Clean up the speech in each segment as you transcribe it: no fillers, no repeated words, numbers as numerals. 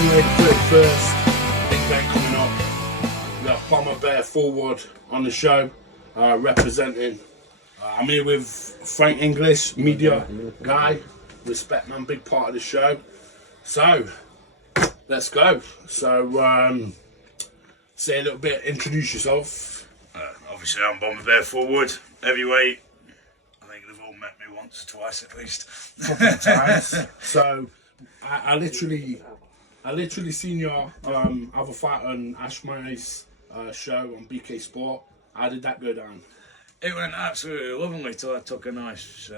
January the 31st, big day coming up. We've got Bomber Bear Fullwood on the show, representing. I'm here with Frank English, media guy, respect man, big part of the show. So, let's go. So, say a little bit, introduce yourself. Obviously, I'm Bomber Bear Fullwood, heavyweight. I think they've all met me once or twice at least. Couple of times. So, I literally seen your other fight on Ash Murray's show on BK Sport. How did that go down? It went absolutely lovely till I took a nice,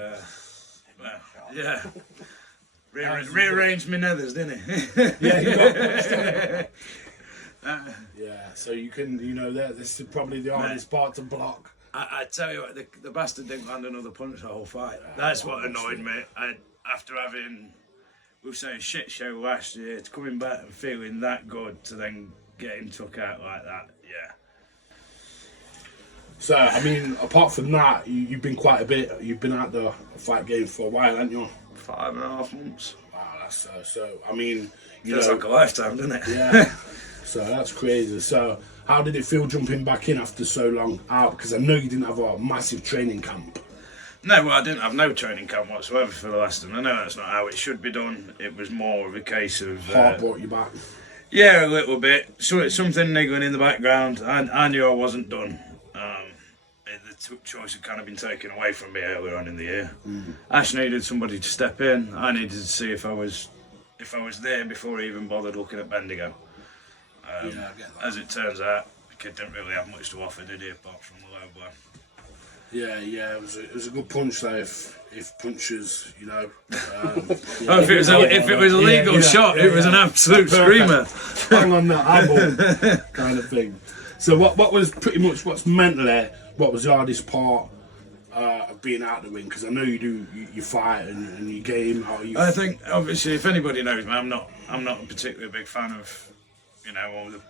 rearranged my nethers, didn't it? Yeah, you got yeah, so you can, this is probably the hardest part to block. I tell you what, the bastard didn't land another punch the whole fight. That's what annoyed me. After having, we'll say, a shit show last year, to coming back and feeling that good to then get him took out like that, yeah. So, I mean, apart from that, you've been quite a bit, you've been out the fight game for a while, haven't you? 5.5 months. Wow, that's so, I mean, Feels like a lifetime, doesn't it? Yeah. So that's crazy. So how did it feel jumping back in after so long out? Because I know you didn't have a massive training camp. No, well, I didn't have no training camp whatsoever for the last one. I know that's not how it should be done. It was more of a case of... Heart brought you back? Yeah, a little bit. So something niggling in the background. I knew I wasn't done. The choice had kind of been taken away from me earlier on in the year. Ash needed somebody to step in. I needed to see if I was there before he even bothered looking at Bendigo. Yeah, I get that. As it turns out, the kid didn't really have much to offer, did he, apart from the low blow? Yeah, it was a good punch though. If punches, If it was a legal shot, it was an absolute screamer. Bang on that eyeball kind of thing. So what was pretty much what's mentally what was the hardest part of being out the ring? Because I know you do you fight and you game. I think obviously if anybody knows me, I'm not a particularly big fan of all the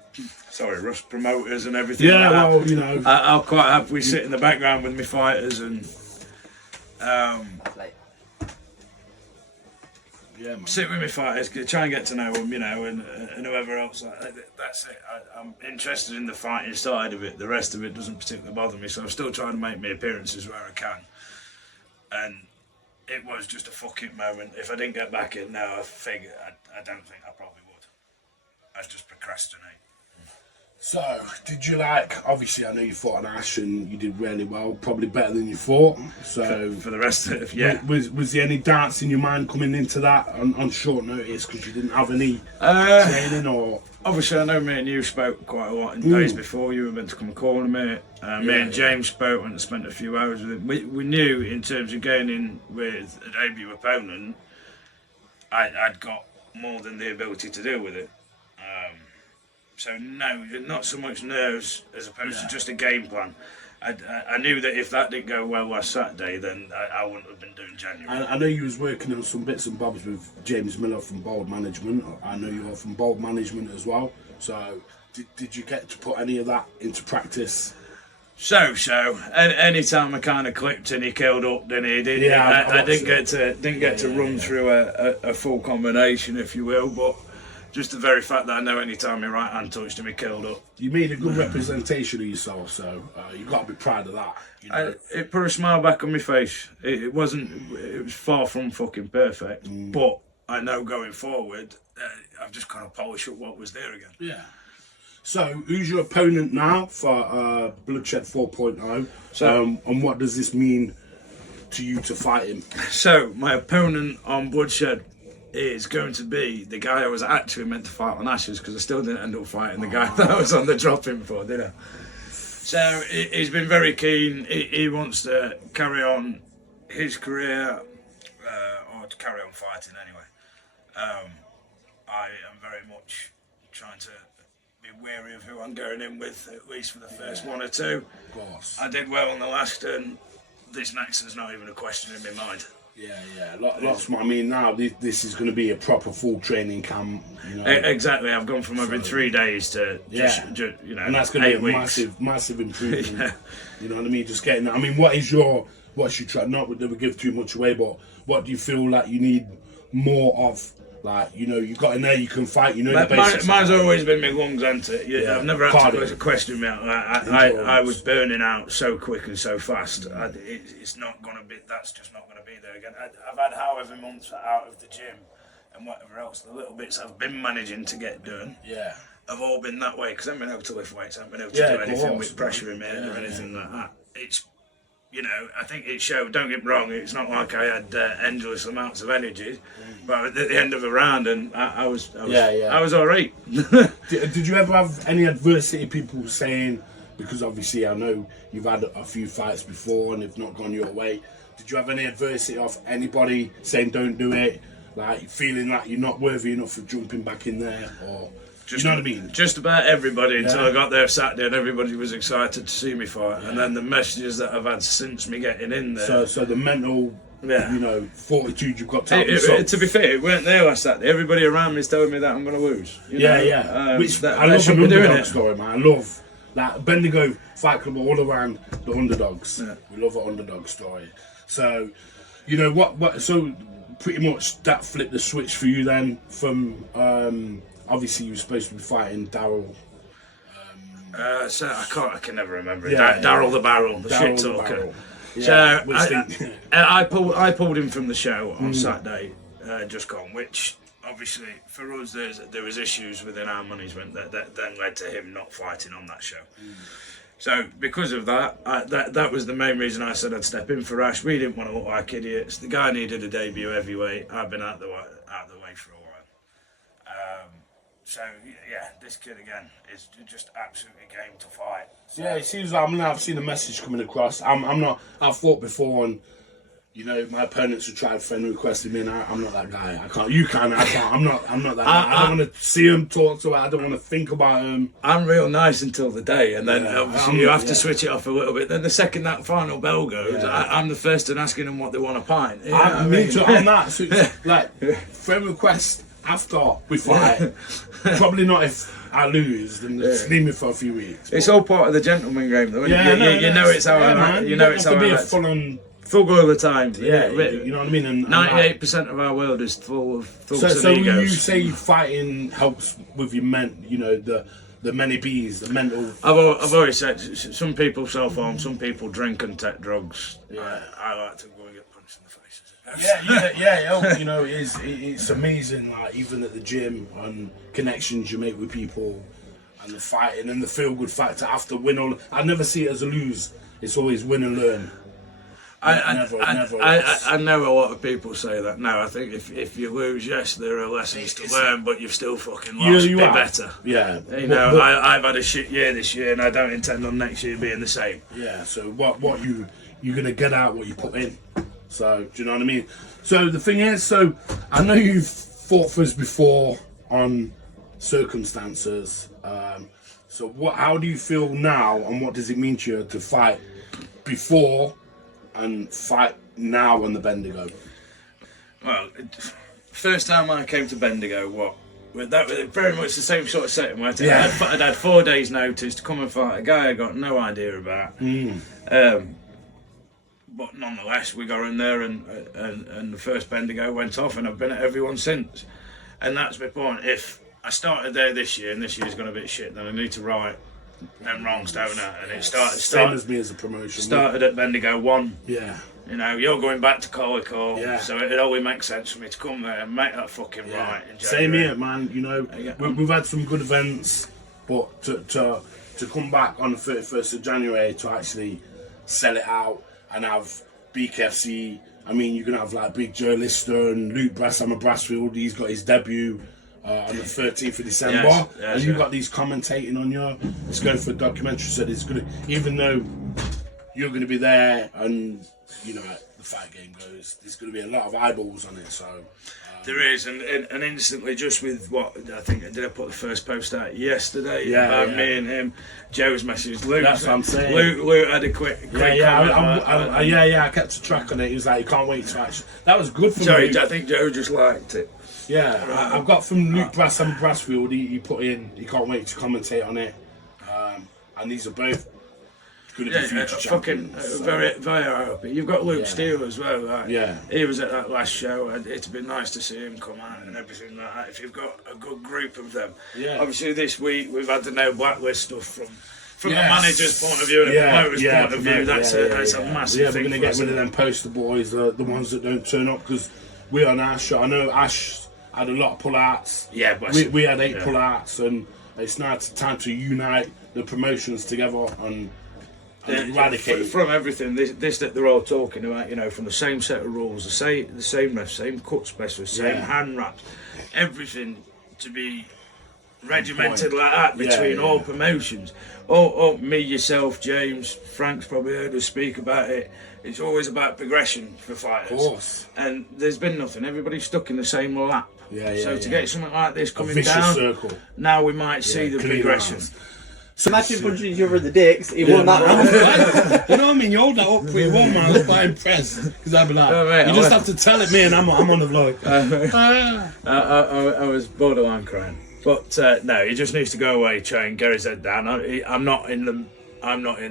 rush promoters and everything. Yeah, like that. I'll quite happily sit in the background with my fighters and sit with my fighters, try and get to know them, and whoever else. That's it. I'm interested in the fighting side of it. The rest of it doesn't particularly bother me. So I'm still trying to make my appearances where I can. And it was just a fucking moment. If I didn't get back in now, I don't think I probably would. I'd just procrastinate. So, did you obviously I know you fought on Ash and you did really well, probably better than you thought. So for the rest of it, yeah. Was there any doubts in your mind coming into that on short notice because you didn't have any training or? Obviously I know me and you spoke quite a lot in days before you were meant to come and call me. Me and James spoke and spent a few hours with him. We knew in terms of going in with a debut opponent, I'd got more than the ability to deal with it. So no, not so much nerves as opposed to just a game plan. I knew that if that didn't go well last Saturday, then I wouldn't have been doing January. I know you was working on some bits and bobs with James Miller from Bold Management. I know you are from Bold Management as well. So did you get to put any of that into practice? So. Any time I kind of clipped and he killed up, then he did. Yeah, I didn't get to run through a full combination, if you will, but. Just the very fact that I know any time my right hand touched him, he killed up. You made a good representation of yourself, so you've got to be proud of that. It put a smile back on my face. It was far from fucking perfect, but I know going forward, I've just kind of polished up what was there again. Yeah. So, who's your opponent now for Bloodshed 4.0? And what does this mean to you to fight him? So, my opponent on Bloodshed is going to be the guy I was actually meant to fight on Ashes because I still didn't end up fighting the guy that I was on the drop-in for, did I? So he's been very keen. He wants to carry on his career, or to carry on fighting anyway. I am very much trying to be wary of who I'm going in with, at least for the first one or two. Of course. I did well on the last, and this next is not even a question in my mind. Yeah. Lots. I mean, now this is going to be a proper full training camp. Exactly. I've gone from over 3 days to and that's going to be a massive improvement. Yeah. You know what I mean? Just getting. I mean, what's your try? Not that we give too much away, but what do you feel like you need more of Like, you know, you got in there, you can fight, you know the basics. Mine's always been my lungs, hasn't it? Yeah. I've never had Cardio. to question me. I was burning out so quick and so fast. It's not going to be, that's just not going to be there again. I've had however months out of the gym and whatever else, the little bits I've been managing to get done. Yeah. Have all been that way, because I haven't been able to lift weights, I haven't been able to do anything with pressure in my head or anything like that. It's, you know, I think it showed, don't get me wrong, it's not like I had endless amounts of energy, but at the end of a round, and I was all right. Did you ever have any adversity, people saying, because obviously I know you've had a few fights before and they've not gone your way, did you have any adversity of anybody saying don't do it, like feeling like you're not worthy enough for jumping back in there, or... Just, you know what I mean? Just about everybody until I got there Saturday, and everybody was excited to see me fight. And then the messages that I've had since me getting in there. So the mental, you know, fortitude you've got to have yourself. To be fair, it weren't there last Saturday. Everybody around me is telling me that I'm going to lose. You know? Which I love an underdog story, man. I love that Bendigo Fight Club all around the underdogs. Yeah. We love an underdog story. So, you know what? So pretty much that flipped the switch for you then from. Obviously, you were supposed to be fighting Daryl. So I can never remember it. Daryl the Barrel, the shit talker. Yeah, so I pulled him from the show on Saturday, just gone. Which obviously for us there was issues within our management that then led to him not fighting on that show. So because of that, that was the main reason I said I'd step in for Ash. We didn't want to look like idiots. The guy needed a debut heavyweight. I've been out the way for a while. So yeah, this kid again is just absolutely game to fight. So, yeah, it seems like I've seen a message coming across. I've fought before, and you know my opponents have tried friend requesting me, and I'm not that guy. I can't. You can. I can't. I'm not that guy. I don't want to see him, talk to him. I don't want to think about him. I'm real nice until the day, and then obviously you have to switch it off a little bit. Then the second that final bell goes, I'm the first in asking them what they want to pint. Me too. On that, so it's like friend request after we fight. Probably not if I lose, then just leave me for a few weeks. It's all part of the gentleman game, though. You know it's how I like. You know it's how I like. Full all the time. Yeah, you know what I mean. And 98% of our world is full of thugs and so egos. when you say fighting helps with your you know the many B's, the mental. I've always said some people self-harm, some people drink and take drugs. Yeah, I like to go and get punched in the face. Yeah. You know, it's amazing. Like even at the gym and connections you make with people, and the fighting and the feel-good factor after win or I never see it as a lose. It's always win and learn. I know a lot of people say that. No, I think if you lose, yes, there are lessons to learn, but you've still fucking lost. Be better. Yeah. You know, I've had a shit year this year, and I don't intend on next year being the same. Yeah. So what you're gonna get out what you put in. So do you know what I mean? So the thing is, so I know you've fought for us before on circumstances. So how do you feel now, and what does it mean to you to fight before and fight now on the Bendigo? Well, first time I came to Bendigo, that was very much the same sort of setting where I'd had 4 days' notice to come and fight a guy I got no idea about. But nonetheless, we got in there and the first Bendigo went off, and I've been at everyone since. And that's my point. If I started there this year, and this year's gone a bit shit, then I need to right them wrongs, don't I? And it started same as me as a promotion. Started at Bendigo 1. Yeah. You know, you're going back to Colico, yeah. So it only makes sense for me to come there and make that fucking right. In Same here, man. You know, we've had some good events, but to come back on the 31st of January to actually sell it out and have BKFC. I mean, you're gonna have like Big Joe Lister and Luke Brasshammer Brassfield. He's got his debut on the 13th of December, and you've got these commentating on you. It's going for a documentary, so it's gonna, even though you're gonna be there, and you know the fight game goes, there's gonna be a lot of eyeballs on it. So there is, and instantly, just with what I think, did I put the first post out yesterday about me and him? Joe's message, Luke. That's what I'm saying. Luke had a quick I kept a track on it. He was like, "You can't wait to actually." That was good for me. Sorry, I think Joe just liked it. Yeah, I've got from Luke Brasshammer Brassfield. He put in, he can't wait to commentate on it, and these are both Could have been future fucking champions, so. very, very happy. You've got Luke Steele as well. Like, Yeah. he was at that last show. And it'd been nice to see him come out and everything like that. If you've got a good group of them. Yeah. Obviously, this week we've had the no blacklist stuff from Yes. the manager's point of view and the promoter's point of view. That's a massive Yeah, thing. we're going to get rid of them poster boys, the ones that don't turn up, because we're on our show. I know Ash had a lot of pull-outs. Yeah, bless him. We had 8 pull-outs, and it's now time to unite the promotions together and eradicate. From everything, this that they're all talking about, you know, from the same set of rules, the same refs, same cut specialists, same hand wraps, everything to be regimented like that between all promotions. Oh, me, yourself, James, Frank's probably heard us speak about it. It's always about progression for fighters. Of course. And there's been nothing. Everybody's stuck in the same lap. So to get something like this coming down, circle. now we might see the progression. So imagine punching each other in the dicks. He won that round. You know what I mean? You hold that up 3-1, man. I was quite impressed. Because I'd be like, mate, you just have to tell it me, and I'm on the vlog. I was borderline crying. But no, he just needs to go away, train, get his head down. I'm not in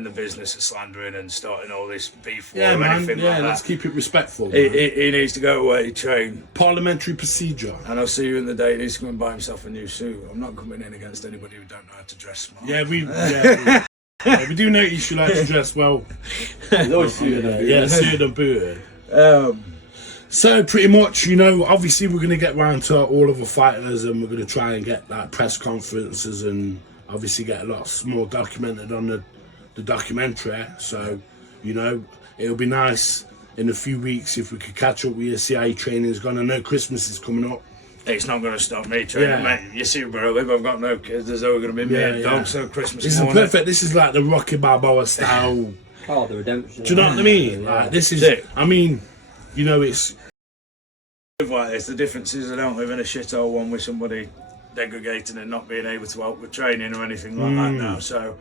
the business of slandering and starting all this beef war or anything like that. Let's keep it respectful. He needs to go away, train. Parliamentary procedure. And I'll see you in the day. He needs to go and buy himself a new suit. I'm not coming in against anybody who don't know how to dress smart. Yeah, we do notice you like to dress well. He's always suited up. Yeah, suited and booted. So pretty much, you know, obviously we're going to get round to all of the fighters, and we're going to try and get like press conferences and obviously get a lot more documented on the documentary. So, you know, it'll be nice in a few weeks if we could catch up with you, see how your training's gone. I know Christmas is coming up. It's not going to stop me training, mate. You see where I live, I've got no kids. There's always going to be me and dog, so Christmas This morning. is perfect. This is like the Rocky Balboa style. Oh, the redemption. Do you know what I mean? Like, this is, I mean, you know, it's... Like this, the difference is I don't live in a shithole one with somebody degrading and not being able to help with training or anything like that now. So,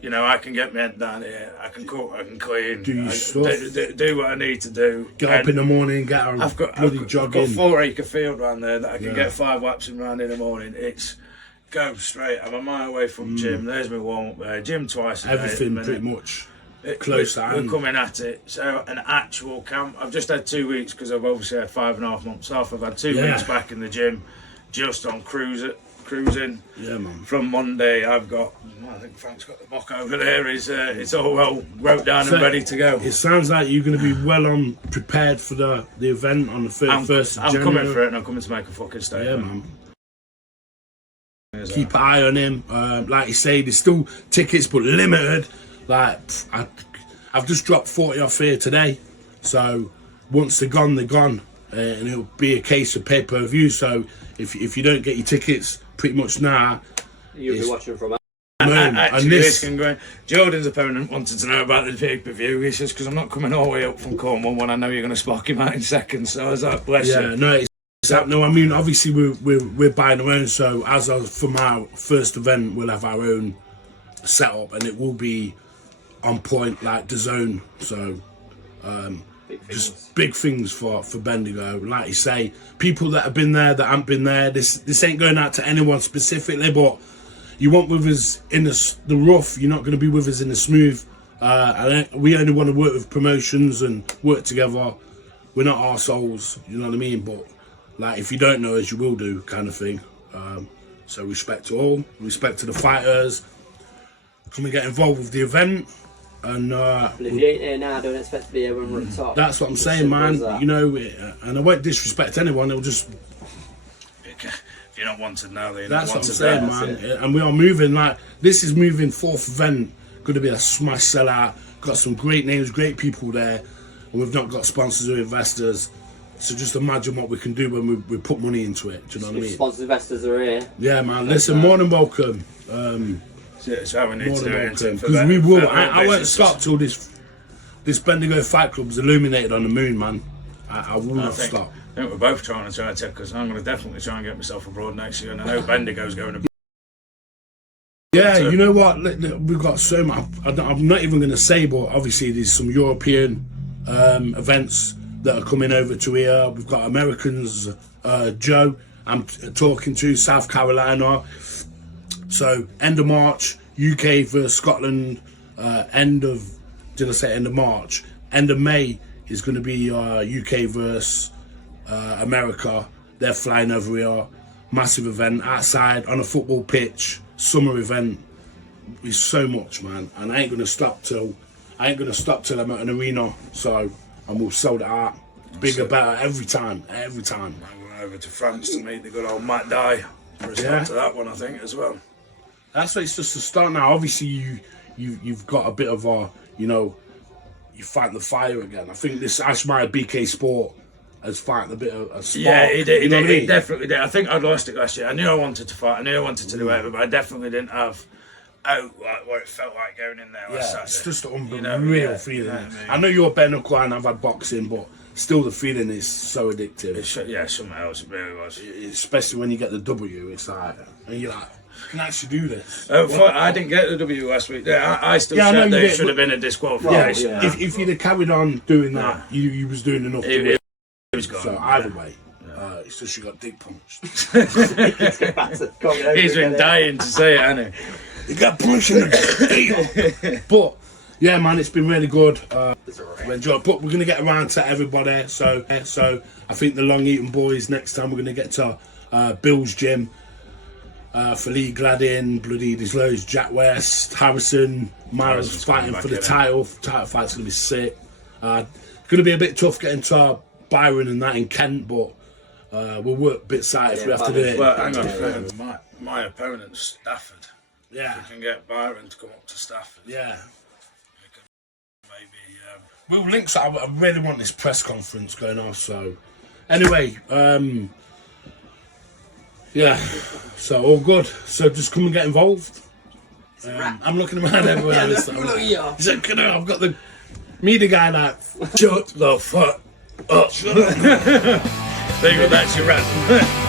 you know, I can get my head down here, I can cook, I can clean, Do your stuff. do what I need to do. Get up in the morning, get a bloody jogging. I've got 4 acre field around there that I can get 5 laps in round in the morning. It's go straight. I'm a mile away from gym. There's my warm up there. Gym twice a day. Everything pretty much close to hand. We're coming at it. So an actual camp. I've just had 2 weeks because I've obviously had 5.5 months off. I've had 2 weeks back in the gym, just on cruising. Yeah, man. From Monday, I've got. I think Frank's got the mock over there. It's all well wrote down and ready to go. It sounds like you're going to be well on prepared for the event on the 31st of January. I'm coming for it, and I'm coming to make a fucking statement. Yeah, man. Keep an eye on him. Like you say, there's still tickets, but limited. Like, I've just dropped 40 off here today. So once they're gone, they're gone. And it'll be a case of pay-per-view. So if you don't get your tickets pretty much now, You'll be watching from home. Actually, Jordan's opponent wanted to know about the pay-per-view. He says, because I'm not coming all the way up from Cornwall when I know you're going to spark him out in seconds. So I was like, bless you. No, it's no. I mean, obviously we're buying our own. So from our first event, we'll have our own setup, and it will be on point like the zone. So just big things for Bendigo. Like you say, people that have been there, that haven't been there. This ain't going out to anyone specifically, but you want with us in the rough. You're not going to be with us in the smooth. We only want to work with promotions and work together. We're not arseholes, you know what I mean? But like, if you don't know us, you will do, kind of thing. So respect to all, respect to the fighters. Come and get involved with the event. And But if you ain't here now, don't expect to be here when we're at the top. that's what I'm saying, man. You know, and I won't disrespect anyone. It'll just. If you're not wanted now, then That's what I'm saying, man. And we are moving. Like, this is moving 4th event. Going to be a smash sellout. Got some great names, great people there, and we've not got sponsors or investors. So just imagine what we can do when we put money into it. Do you know what I mean? Sponsors, investors are here. Yeah, man. Listen, more than welcome. So we need More to than do welcome. it Because we will. I won't stop till this Bendigo Fight Club's illuminated on the moon, man. I will not stop. I think we're both trying to take, because I'm going to definitely try and get myself abroad next year, and I know Bendigo's going to be. Yeah, you know what? We've got so much. I'm not even going to say, but obviously there's some European events that are coming over to here. We've got Americans, Joe, I'm talking to, South Carolina. So end of March, UK versus Scotland, end of March. End of May is going to be UK versus America. They're flying over here. Massive event outside on a football pitch. Summer event. It's so much, man, and I ain't gonna stop till I'm at an arena. So, and we'll sell it out. Bigger, better every time. I'm going over to France to meet the good old Matt Dye for a start to that one, I think, as well. That's what it's just to start now. Obviously, you've got a bit of a, you fight the fire again. I think this Ashmeyer BK Sport has fighted a bit of a spark. Yeah, he did. You know what I mean? He definitely did. I think I'd lost it last year. I knew I wanted to fight. I knew I wanted to do whatever, but I definitely didn't have what it felt like going in there. Yeah, it's just an unreal feeling. I know you're bare-knuckle and I've had boxing, but still the feeling is so addictive. Something else. It really was. Especially when you get the W, it's like, and you're like, I can actually do this. I didn't get the W last week. I still said that it should have been a disqualification. Yeah, if you'd have carried on doing that, you was doing enough to win. It was gone. So either way, it's just you got dick punched. He's been dying to say it, hasn't he? You got punched in the dick. But yeah, man, it's been really good. We enjoyed. But we're gonna get around to everybody. So I think the Long Eaton boys next time we're gonna get to Bill's gym. For Lee Gladden, bloody there's loads. Jack West, Harrison, Miles fighting for the title. Title fight's gonna be sick. Gonna be a bit tough getting to Byron and that in Kent, but we'll work bit side if we have to do it. Well, hang on, my opponent's Stafford. Yeah. If we can get Byron to come up to Stafford. Yeah. Maybe. We'll link. So I really want this press conference going on. So anyway, yeah. So all good. So just come and get involved. I'm looking around everywhere. He said, I've got the media guy like, shut the fuck up. There you go, that's your rant.